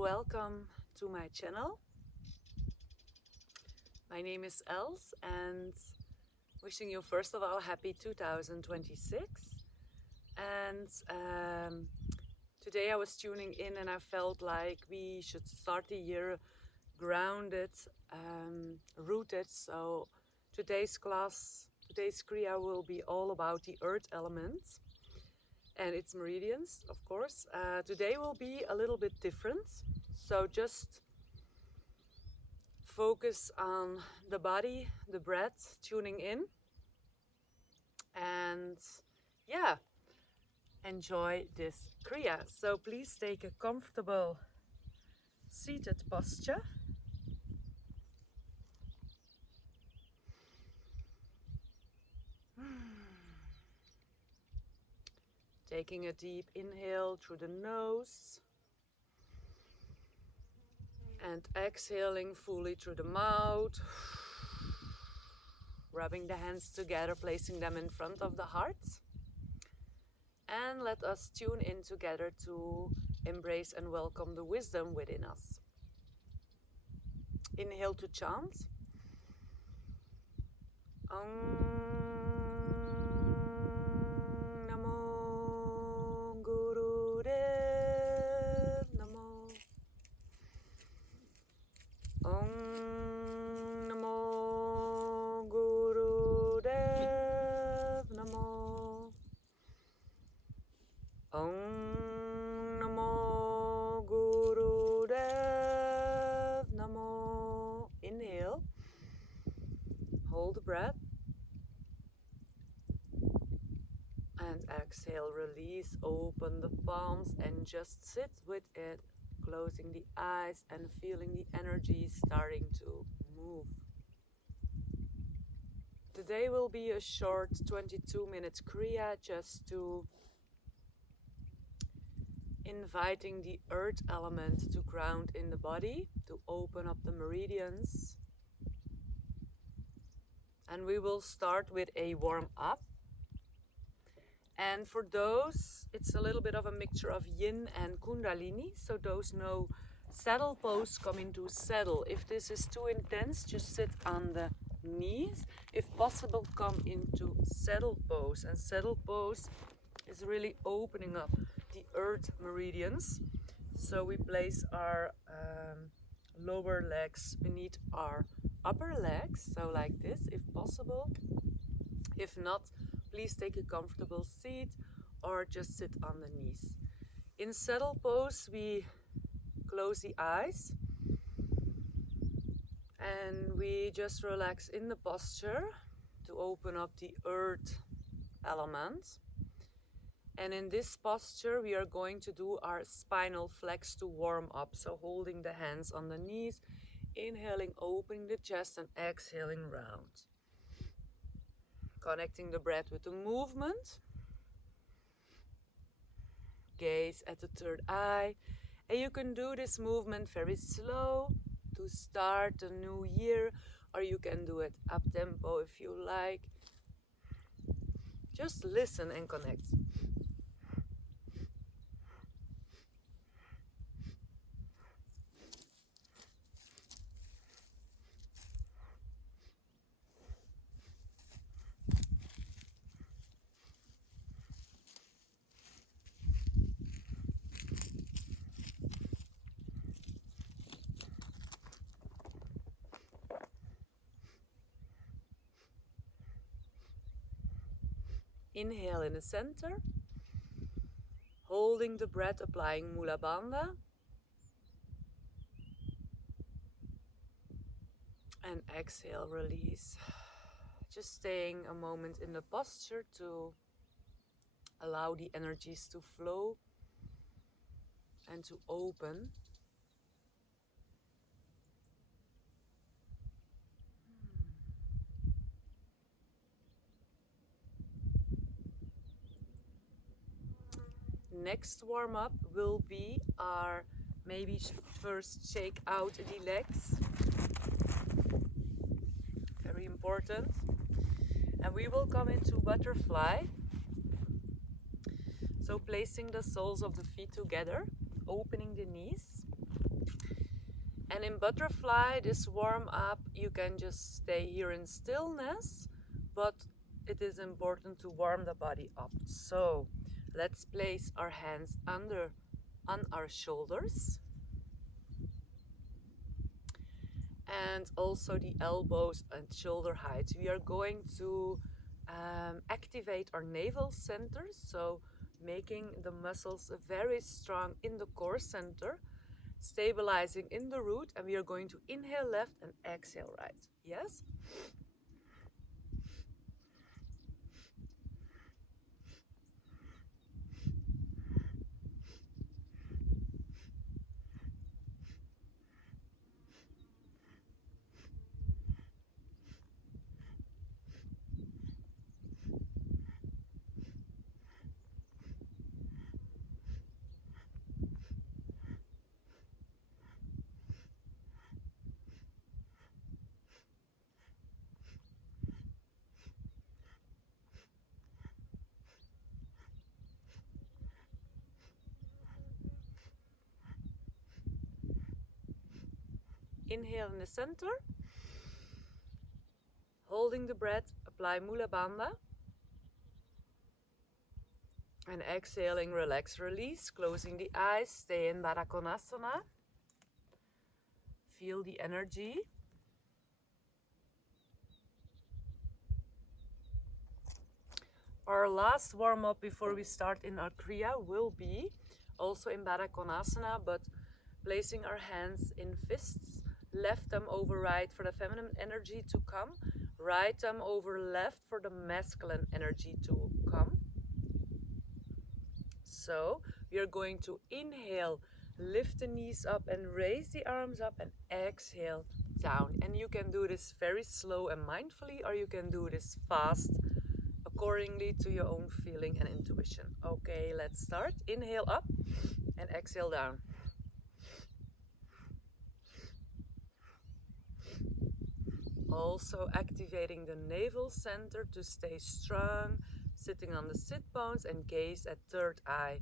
welcome to my channel. My name is Els and wishing you first of all happy 2026. And today I was tuning in and I felt like we should start the year grounded, rooted. So today's kriya will be all about the earth element and its meridians, of course. Today will be a little bit different. So just focus on the body, the breath, tuning in. And yeah, enjoy this kriya. So please take a comfortable seated posture. Taking a deep inhale through the nose and exhaling fully through the mouth. Rubbing the hands together, placing them in front of the heart. And let us tune in together to embrace and welcome the wisdom within us. Inhale to chant. Inhale, hold the breath, and exhale, release, open the palms and just sit with it, closing the eyes and feeling the energy starting to move. Today will be a short 22-minute kriya, just to inviting the earth element to ground in the body, to open up the meridians. And we will start with a warm up. And for those, it's a little bit of a mixture of yin and kundalini. So those know saddle pose, come into saddle. If this is too intense, just sit on the knees. If possible, come into saddle pose. And saddle pose is really opening up the earth meridians. So we place our lower legs beneath our upper legs, so like this if possible. If not, please take a comfortable seat or just sit on the knees. In saddle pose, we close the eyes and we just relax in the posture to open up the earth element. And in this posture, we are going to do our spinal flex to warm up. So holding the hands on the knees, inhaling, opening the chest, and exhaling round. Connecting the breath with the movement. Gaze at the third eye. And you can do this movement very slow to start a new year, or you can do it up tempo if you like. Just listen and connect. Inhale in the center, holding the breath, applying Mula Bandha, and exhale, release. Just staying a moment in the posture to allow the energies to flow and to open. Next warm up will be our maybe first shake out the legs. Very important. And we will come into butterfly. So placing the soles of the feet together, opening the knees. And in butterfly, this warm up, you can just stay here in stillness, but it is important to warm the body up. So let's place our hands on our shoulders, and also the elbows and shoulder height. We are going to activate our navel center, so making the muscles very strong in the core center, stabilizing in the root, and we are going to inhale left and exhale right. Yes? Inhale in the center, holding the breath, apply Mula Bandha, and exhaling, relax, release, closing the eyes, stay in Baddha Konasana, feel the energy. Our last warm-up before we start in our kriya will be also in Baddha Konasana, but placing our hands in fists, left thumb over right for the feminine energy to come, right thumb over left for the masculine energy to come. So we are going to inhale, lift the knees up and raise the arms up, and exhale down. And you can do this very slow and mindfully, or you can do this fast accordingly to your own feeling and intuition. Okay, let's start. Inhale up and exhale down. Also activating the navel center to stay strong, sitting on the sit bones and gaze at third eye.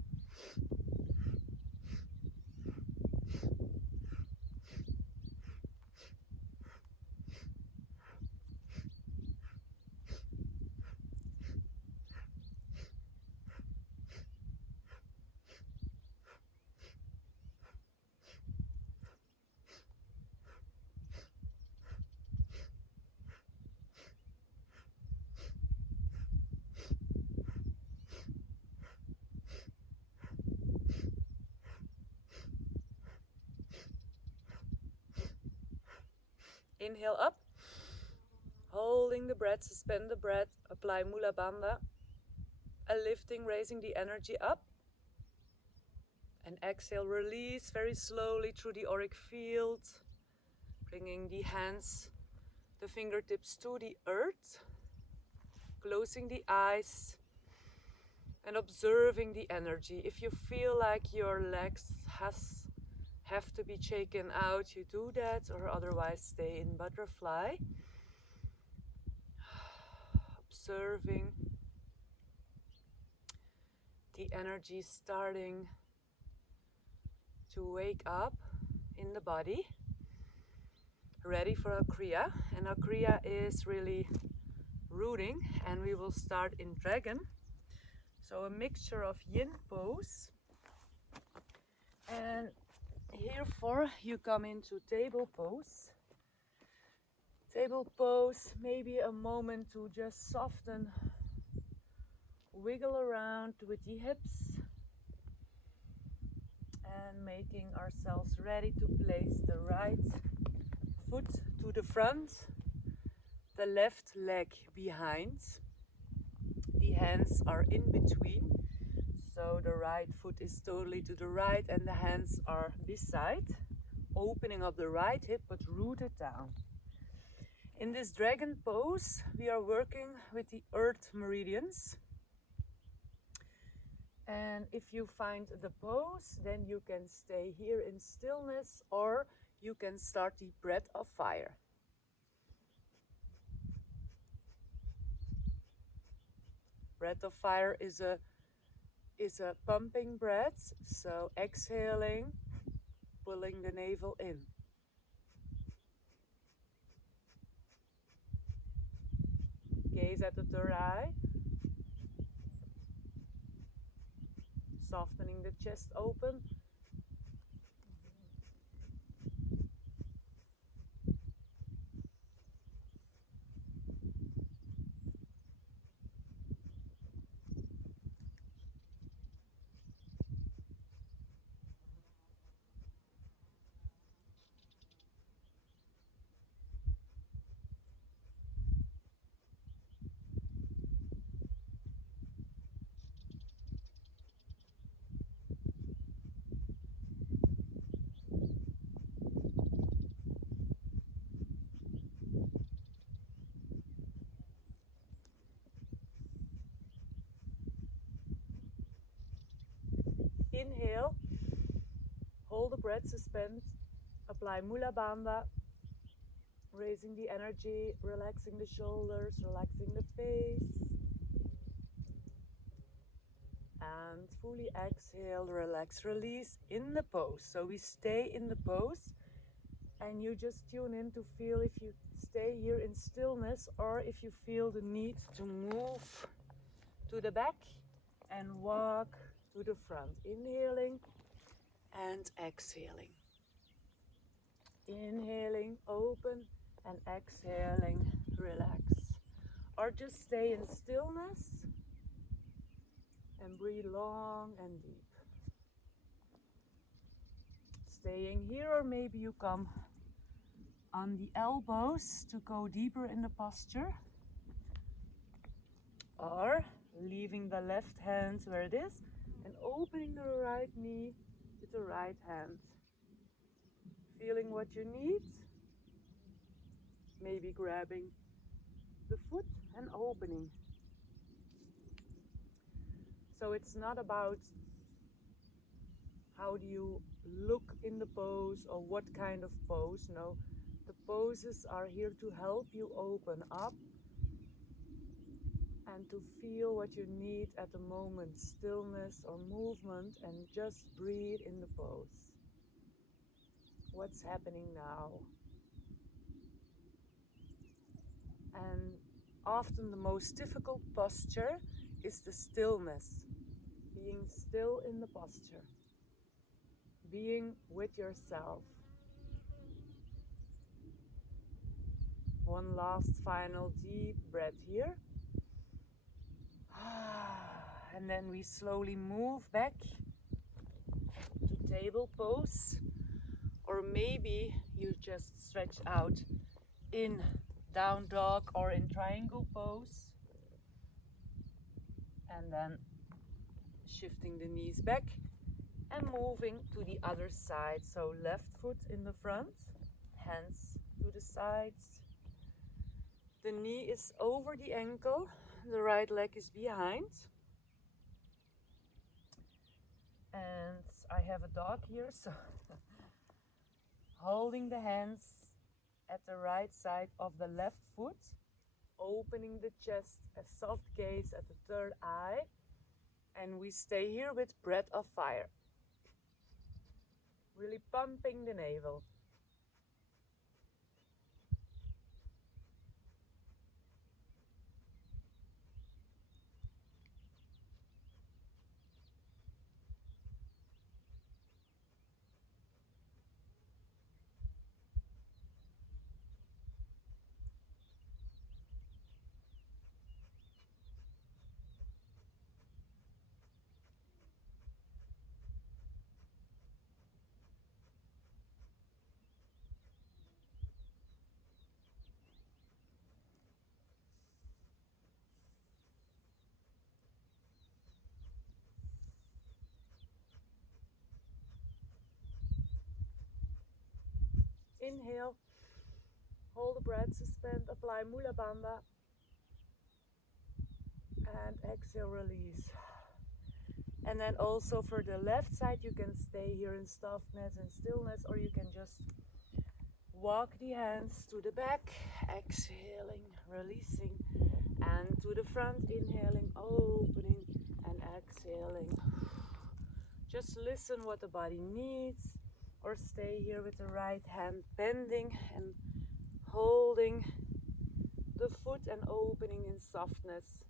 Inhale up, holding the breath, suspend the breath, apply Mula Bandha, a lifting, raising the energy up, and exhale, release very slowly through the auric field, bringing the hands, the fingertips to the earth, closing the eyes, and observing the energy. If you feel like your legs have to be shaken out, you do that, or otherwise stay in butterfly. Observing the energy starting to wake up in the body. Ready for our kriya, and our kriya is really rooting, and we will start in dragon. So a mixture of yin pose, and herefore you come into table pose. Table pose, maybe a moment to just soften, wiggle around with the hips, and making ourselves ready to place the right foot to the front, the left leg behind. The hands are in between, so the right foot is totally to the right and the hands are beside, opening up the right hip but rooted down. In this dragon pose, we are working with the earth meridians. And if you find the pose, then you can stay here in stillness, or you can start the breath of fire. Breath of fire is a pumping breath, so exhaling, pulling the navel in. gaze at the third eye. Softening the chest open. Inhale, hold the breath, suspend, apply Mula Bandha, raising the energy, relaxing the shoulders, relaxing the face. And fully exhale, relax, release in the pose. So we stay in the pose and you just tune in to feel if you stay here in stillness or if you feel the need to move to the back and walk to the front. Inhaling and exhaling. Inhaling, open, and exhaling, relax. Or just stay in stillness and breathe long and deep. Staying here, or maybe you come on the elbows to go deeper in the posture. Or leaving the left hand where it is and opening the right knee with the right hand. Feeling what you need. Maybe grabbing the foot and opening. So it's not about how do you look in the pose or what kind of pose. No, the poses are here to help you open up and to feel what you need at the moment, stillness or movement, and just breathe in the pose. What's happening now? And often the most difficult posture is the stillness, being still in the posture, being with yourself. One last final deep breath here. And then we slowly move back to table pose. Or maybe you just stretch out in down dog or in triangle pose. And then shifting the knees back and moving to the other side. So left foot in the front, hands to the sides. The knee is over the ankle, the right leg is behind. And I have a dog here, so holding the hands at the right side of the left foot, opening the chest, a soft gaze at the third eye, and we stay here with breath of fire. Really pumping the navel. Inhale, hold the breath, suspend, apply Mula Bandha, and exhale, release. And then also for the left side, you can stay here in softness and stillness, or you can just walk the hands to the back, exhaling, releasing, and to the front, inhaling, opening, and exhaling. Just listen what the body needs, or stay here with the right hand bending and holding the foot and opening in softness.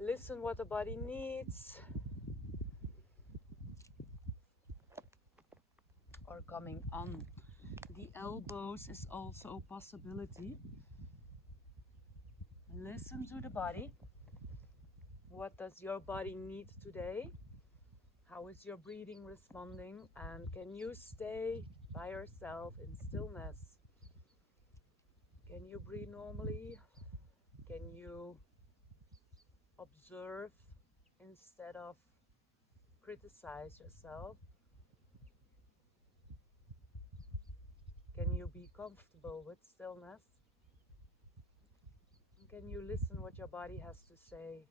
Listen what the body needs. Or coming on the elbows is also a possibility. Listen to the body. What does your body need today? How is your breathing responding? And can you stay by yourself in stillness? Can you breathe normally? Can you observe instead of criticize yourself? Can you be comfortable with stillness? And can you listen what your body has to say?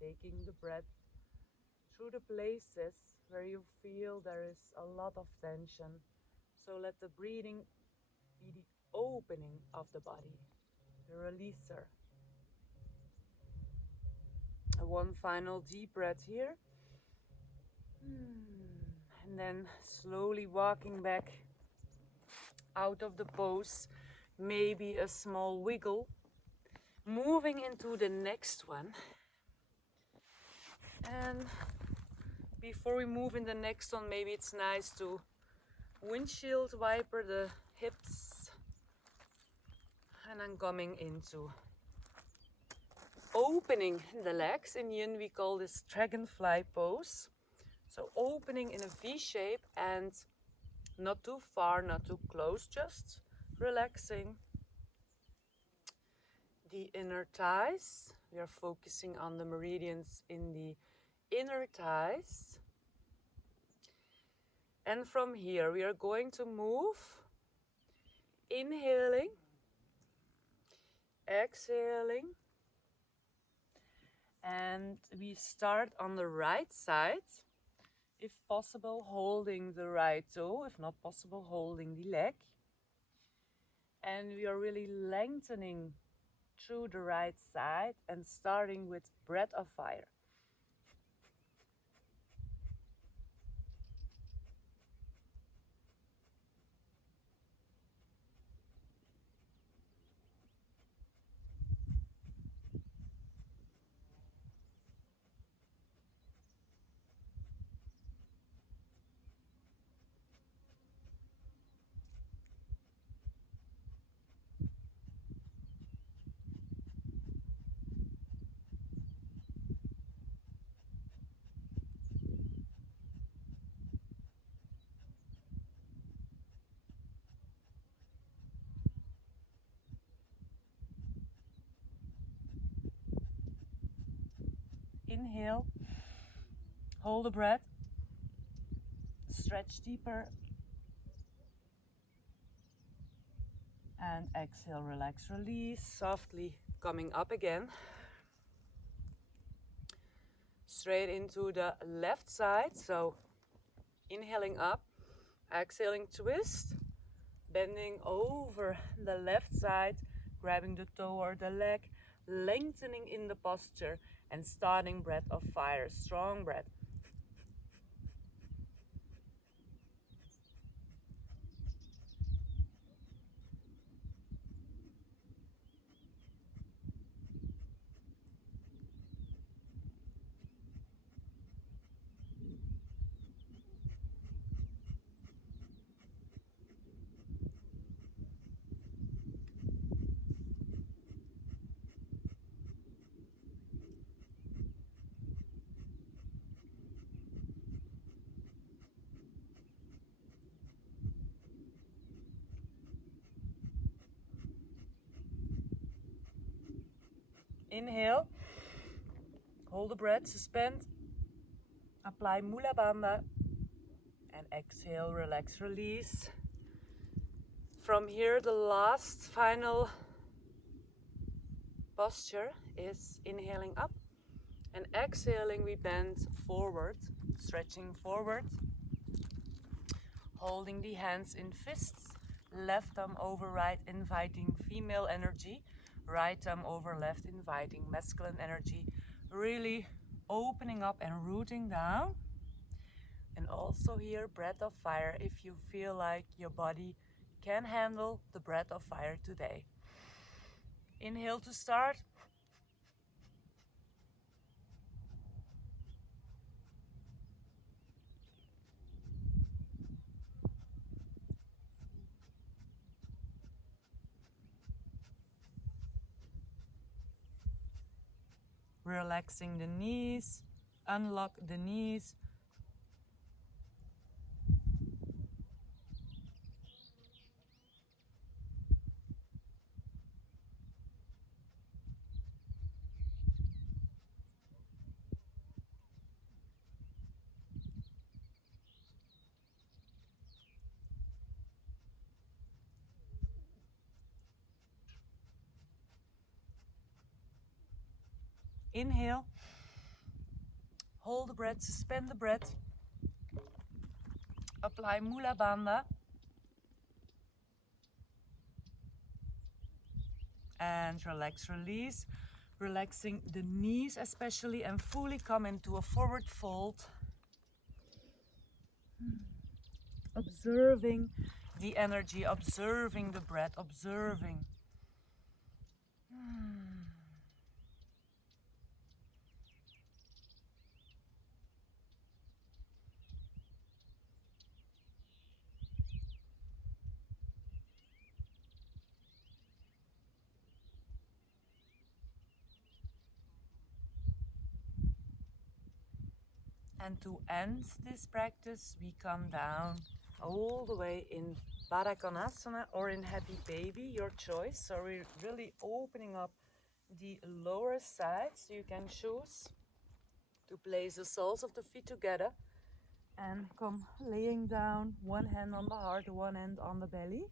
Taking the breath through the places where you feel there is a lot of tension. So let the breathing be the opening of the body, the releaser. One final deep breath here. And then slowly walking back out of the pose, maybe a small wiggle. Moving into the next one. And before we move in the next one, maybe it's nice to windshield wiper the hips. And I'm coming into opening the legs. In Yin we call this Dragonfly pose. So opening in a V shape and not too far, not too close, just relaxing the inner thighs. We are focusing on the meridians in the inner thighs. And from here we are going to move, inhaling, exhaling. And we start on the right side, if possible holding the right toe, if not possible holding the leg. And we are really lengthening through the right side and starting with breath of fire. Inhale, hold the breath, stretch deeper, and exhale, relax, release, softly coming up again. Straight into the left side, so inhaling up, exhaling, twist, bending over the left side, grabbing the toe or the leg, lengthening in the posture, and starting breath of fire, strong breath. Inhale, hold the breath, suspend, apply Mula Bandha, and exhale, relax, release. From here, the last final posture is inhaling up, and exhaling we bend forward, stretching forward, holding the hands in fists, left thumb over right, inviting female energy, right thumb over left, inviting masculine energy, really opening up and rooting down. And also here, breath of fire, if you feel like your body can handle the breath of fire today. Inhale to start. Relaxing the knees, unlock the knees. Inhale, hold the breath, suspend the breath, apply Mula Bandha, and relax, release, relaxing the knees especially, and fully come into a forward fold, observing the energy, observing the breath, observing. And to end this practice, we come down all the way in Baddha or in Happy Baby, your choice. So we're really opening up the lower side, so you can choose to place the soles of the feet together and come laying down, one hand on the heart, one hand on the belly,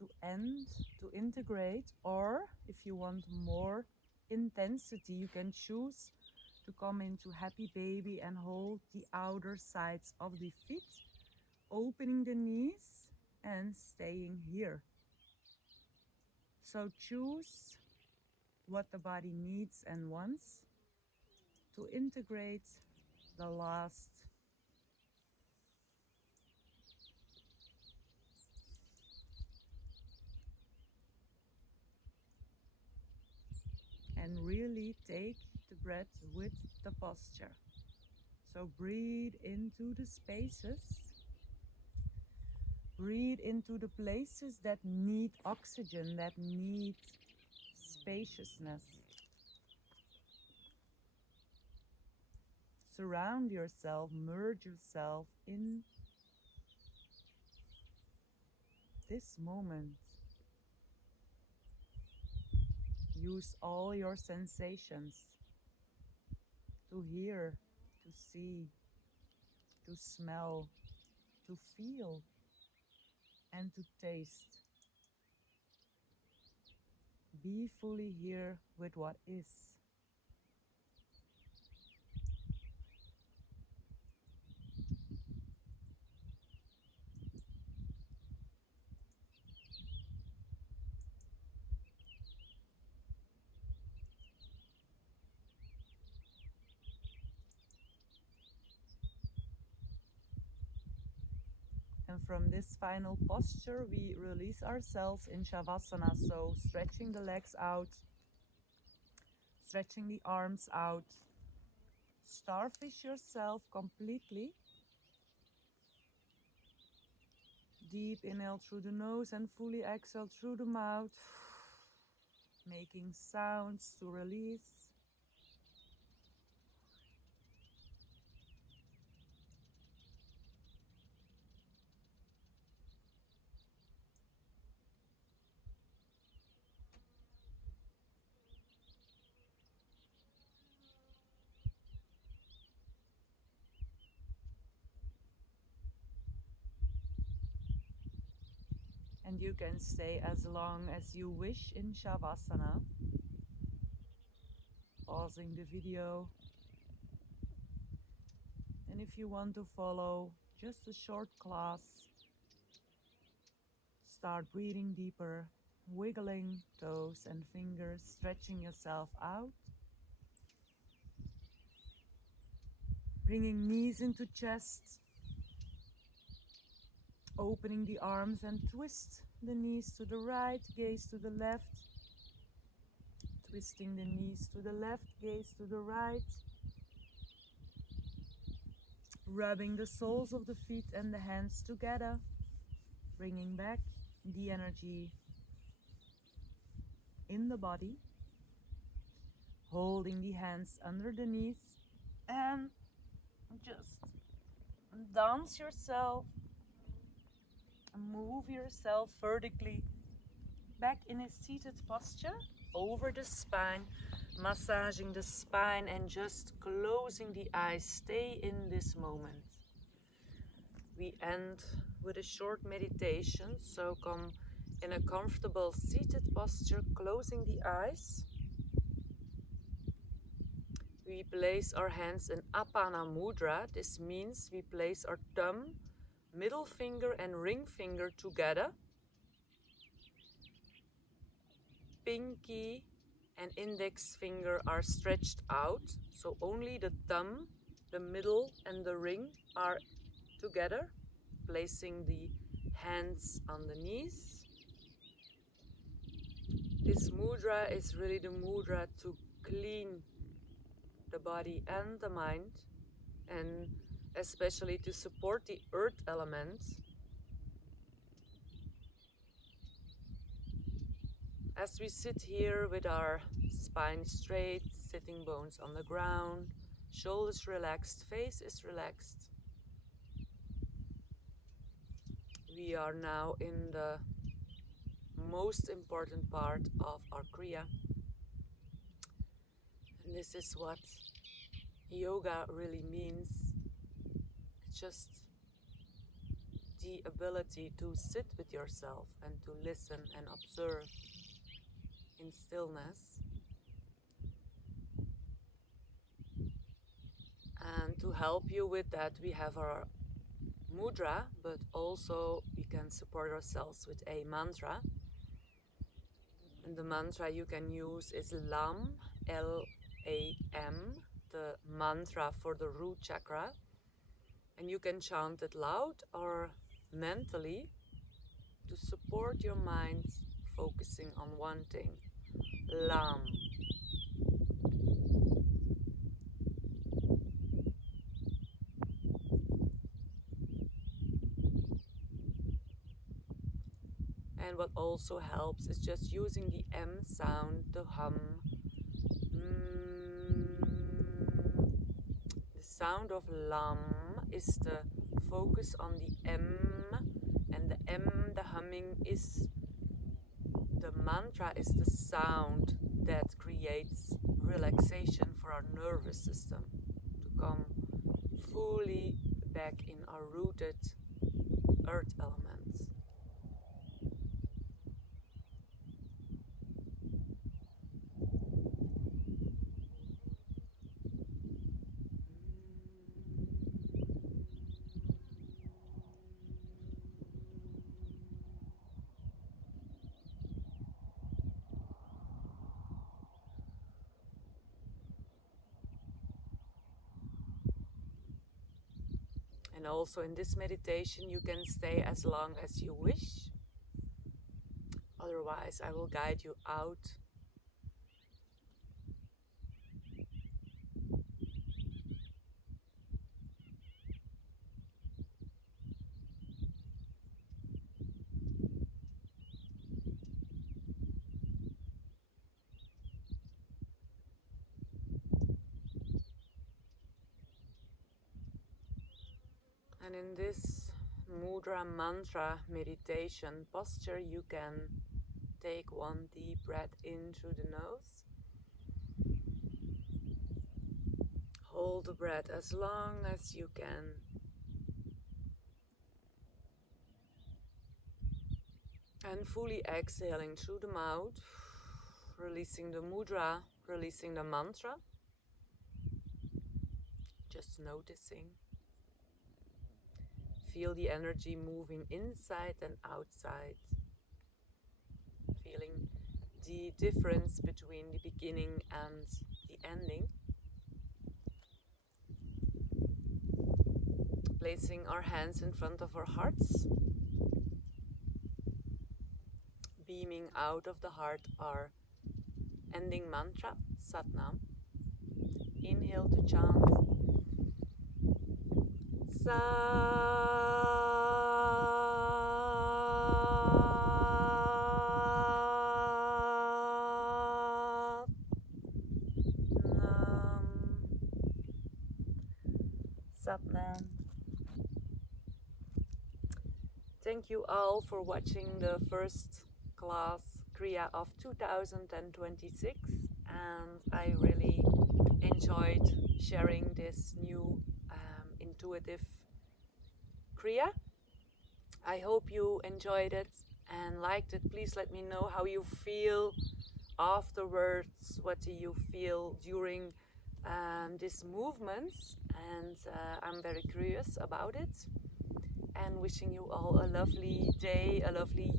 to end, to integrate. Or if you want more intensity, you can choose to come into Happy Baby and hold the outer sides of the feet, opening the knees and staying here. So choose what the body needs and wants to integrate the last and really take the breath with the posture. So breathe into the spaces, breathe into the places that need oxygen, that need spaciousness. Surround yourself, merge yourself in this moment. Use all your sensations to hear, to see, to smell, to feel, and to taste. Be fully here with what is. And from this final posture, we release ourselves in Shavasana. So stretching the legs out, stretching the arms out. Starfish yourself completely. Deep inhale through the nose and fully exhale through the mouth. Making sounds to release. And you can stay as long as you wish in Shavasana. Pausing the video. And if you want to follow just a short class, start breathing deeper, wiggling toes and fingers, stretching yourself out. Bringing knees into chest. Opening the arms and twist the knees to the right, gaze to the left. Twisting the knees to the left, gaze to the right. Rubbing the soles of the feet and the hands together. Bringing back the energy in the body. Holding the hands under the knees. And just dance yourself. Move yourself vertically back in a seated posture over the spine, massaging the spine and just closing the eyes. Stay in this moment. We end with a short meditation, so come in a comfortable seated posture, closing the eyes. We place our hands in Apana Mudra. This means we place our thumb, middle finger and ring finger together. Pinky and index finger are stretched out, so only the thumb, the middle and the ring are together, placing the hands on the knees. This mudra is really the mudra to clean the body and the mind, and especially to support the earth element. As we sit here with our spine straight, sitting bones on the ground, shoulders relaxed, face is relaxed. We are now in the most important part of our kriya. And this is what yoga really means. It's just the ability to sit with yourself and to listen and observe in stillness. And to help you with that, we have our mudra, but also we can support ourselves with a mantra. And the mantra you can use is LAM, L-A-M, the mantra for the root chakra. And you can chant it loud or mentally to support your mind focusing on one thing. LAM. And what also helps is just using the M sound, the hum. The sound of lam is the focus on the M, and the M, the humming, is the mantra, is the sound that creates relaxation for our nervous system to come fully back in our rooted earth elements. And also in this meditation you can stay as long as you wish. Otherwise I will guide you out. And in this mudra mantra meditation posture, you can take one deep breath in through the nose. Hold the breath as long as you can. And fully exhaling through the mouth, releasing the mudra, releasing the mantra. Just noticing. Feel the energy moving inside and outside. Feeling the difference between the beginning and the ending. placing our hands in front of our hearts, beaming out of the heart our ending mantra, Satnam. Inhale to chant Satnam. Thank you all for watching the first class Kriya of 2026, and I really enjoyed sharing this new intuitive Kriya. I hope you enjoyed it and liked it. Please let me know how you feel afterwards. What do you feel during these movements? And I'm very curious about it. And wishing you all a lovely day, a lovely